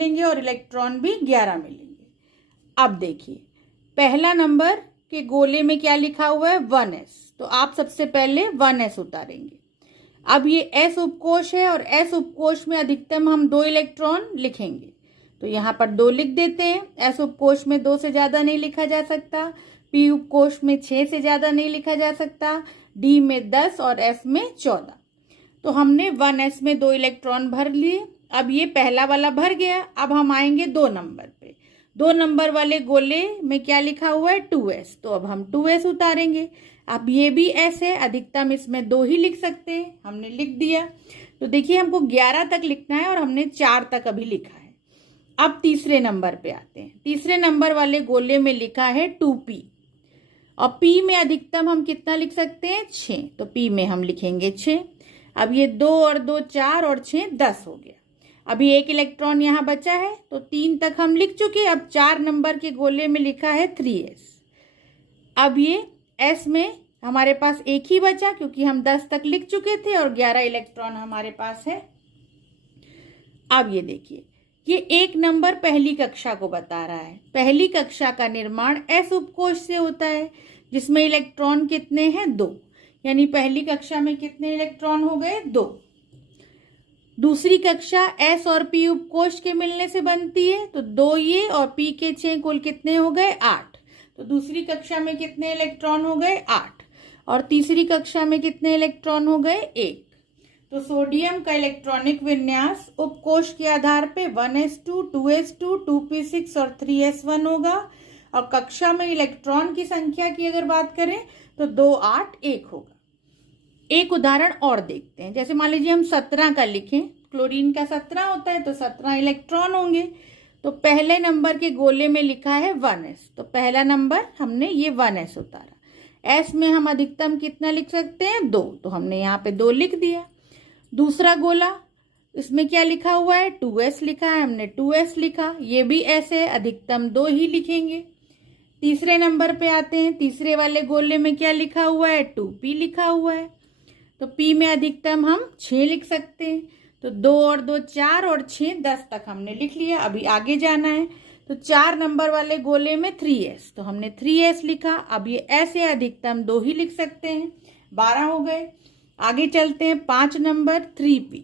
मिलेंगे और इलेक्ट्रॉन भी 11 मिलेंगे। अब देखिए पहला नंबर के गोले में क्या लिखा हुआ है 1s, तो आप सबसे पहले 1s उतारेंगे। अब ये s उपकोष है और s उपकोष में अधिकतम हम 2 इलेक्ट्रॉन लिखेंगे, तो यहाँ पर 2 लिख देते हैं। s उपकोष में 2 से ज्यादा नहीं लिखा जा सकता, p उपकोष में 6 से ज्यादा नहीं लिखा जा सकता, d में 10 और f में 14। तो हमने 1s में 2 इलेक्ट्रॉन भर लिए। अब ये पहला वाला भर गया। अब हम आएंगे 2 नंबर पे। 2 नंबर वाले गोले में क्या लिखा हुआ है 2s, तो अब हम 2s उतारेंगे। अब ये भी s है, अधिकतम इसमें 2 ही लिख सकते हैं, हमने लिख दिया। तो देखिए हमको 11 तक लिखना है और हमने 4 तक अभी लिखा है। अब तीसरे नंबर पे आते हैं। तीसरे नंबर वाले गोले में लिखा है 2p और p में अधिकतम हम कितना लिख सकते हैं 6, तो p में हम लिखेंगे 6। अब ये 2 और 2 4 और 6 10 हो गया। अभी 1 इलेक्ट्रॉन यहाँ बचा है, तो 3 तक हम लिख चुके। अब 4 नंबर के गोले में लिखा है 3s। अब ये s में हमारे पास 1 ही बचा, क्योंकि हम 10 तक लिख चुके थे और 11 इलेक्ट्रॉन हमारे पास है। अब ये देखिए ये 1 नंबर पहली कक्षा को बता रहा है। पहली कक्षा का निर्माण s उपकोष से होता है, जिसमें इलेक्ट्रॉन कितने हैं 2, यानी पहली कक्षा में कितने इलेक्ट्रॉन हो गए 2। दूसरी कक्षा s और p उपकोष के मिलने से बनती है, तो 2 ये और p के 6 कुल कितने हो गए 8। तो दूसरी कक्षा में कितने इलेक्ट्रॉन हो गए 8 और तीसरी कक्षा में कितने इलेक्ट्रॉन हो गए 1। तो सोडियम का इलेक्ट्रॉनिक विन्यास उपकोष के आधार पे 1s2, 2s2, 2p6 और 3s1 होगा। और कक्षा में इलेक्ट्रॉन की संख्या की अगर बात करें तो 2 8 1 होगा। एक उदाहरण और देखते हैं। जैसे मान लीजिए हम 17 का लिखें, क्लोरीन का 17 होता है तो 17 इलेक्ट्रॉन होंगे। तो पहले नंबर के गोले में लिखा है 1s, तो पहला नंबर हमने ये 1s उतारा। s में हम अधिकतम कितना लिख सकते हैं 2, तो हमने यहाँ पे 2 लिख दिया। दूसरा गोला, इसमें क्या लिखा हुआ है 2s लिखा है, हमने 2s लिखा। ये भी s है, अधिकतम 2 ही लिखेंगे। तीसरे नंबर पे आते हैं। तीसरे वाले गोले में क्या लिखा हुआ है 2p लिखा हुआ है, तो p में अधिकतम हम 6 लिख सकते हैं। तो 2 और 2 4 और 6 10 तक हमने लिख लिया। अभी आगे जाना है। तो 4 नंबर वाले गोले में 3s, तो हमने 3s लिखा। अब ये s है, अधिकतम 2 ही लिख सकते हैं, 12 हो गए। आगे चलते हैं 5 नंबर 3p।